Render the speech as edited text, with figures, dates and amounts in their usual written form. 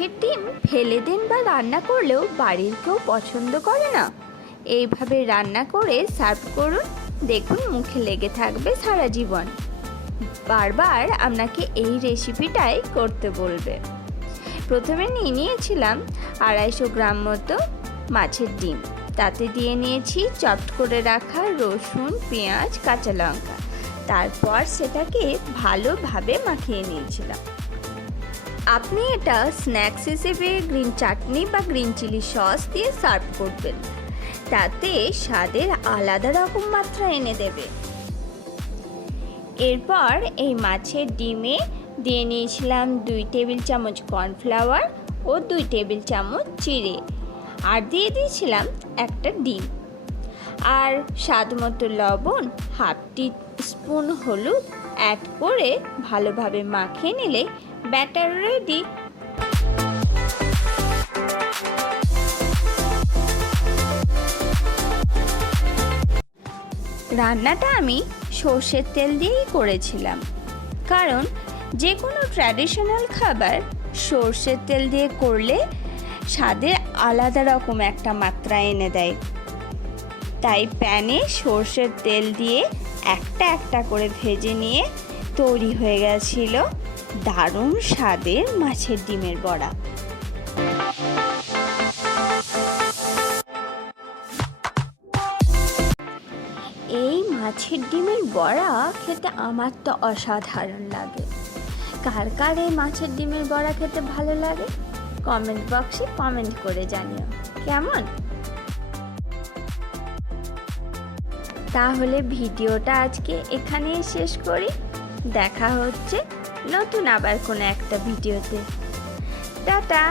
মাছের ডিম ফেলে দেন বা রান্না করলেও বাড়ির কেউ পছন্দ করে না। এইভাবে রান্না করে সার্ভ করুন, দেখুন মুখে লেগে থাকবে সারা জীবন। বারবার আপনাকে এই রেসিপিটাই করতে বলবে। প্রথমে নিয়েছিলাম 250 গ্রাম মতো মাছের ডিম, তাতে দিয়ে নিয়েছি চপড করে রাখা রসুন, পেঁয়াজ, কাঁচা লঙ্কা। তারপর সেটাকে ভালোভাবে মাখিয়ে নিয়েছিলাম। আপনি এটা স্ন্যাক্স হিসেবে গ্রিন চাটনি বা গ্রিন চিলি সস দিয়ে সার্ভ করবেন, তাতে স্বাদের আলাদা রকম মাত্রা এনে দেবে। এরপর এই মাছের ডিমে দিয়ে নিয়েছিলাম 2 টেবিল চামচ কর্নফ্লাওয়ার ও 2 টেবিল চামচ চিড়ে, আর দিয়ে দিয়েছিলাম একটা ডিম, আর স্বাদ মতো লবণ, হাফ টিস্পুন হলুদ অ্যাড করে ভালোভাবে মাখিয়ে নিলে ব্যাটার রেডি। রান্নাটা আমি সর্ষের তেল দিয়েই করেছিলাম, কারণ যে কোনো ট্র্যাডিশনাল খাবার সর্ষের তেল দিয়ে করলে স্বাদের আলাদা রকম একটা মাত্রা এনে দেয়। তাই প্যানে সর্ষের তেল দিয়ে একটা একটা করে ভেজে নিয়ে তৈরি হয়ে গেছিল দারুণ স্বাদের মাছের ডিমের বড়া। এই মাছের ডিমের বড়া খেতে আমার তো অসাধারণ লাগে। কার কার এই মাছের ডিমের বড়া খেতে ভালো লাগে কমেন্ট বক্সে কমেন্ট করে জানিও কেমন। তাহলে ভিডিওটা আজকে এখানেই শেষ করি। দেখা হচ্ছে নতুন আবার কোনো একটা ভিডিওতে। টাটা।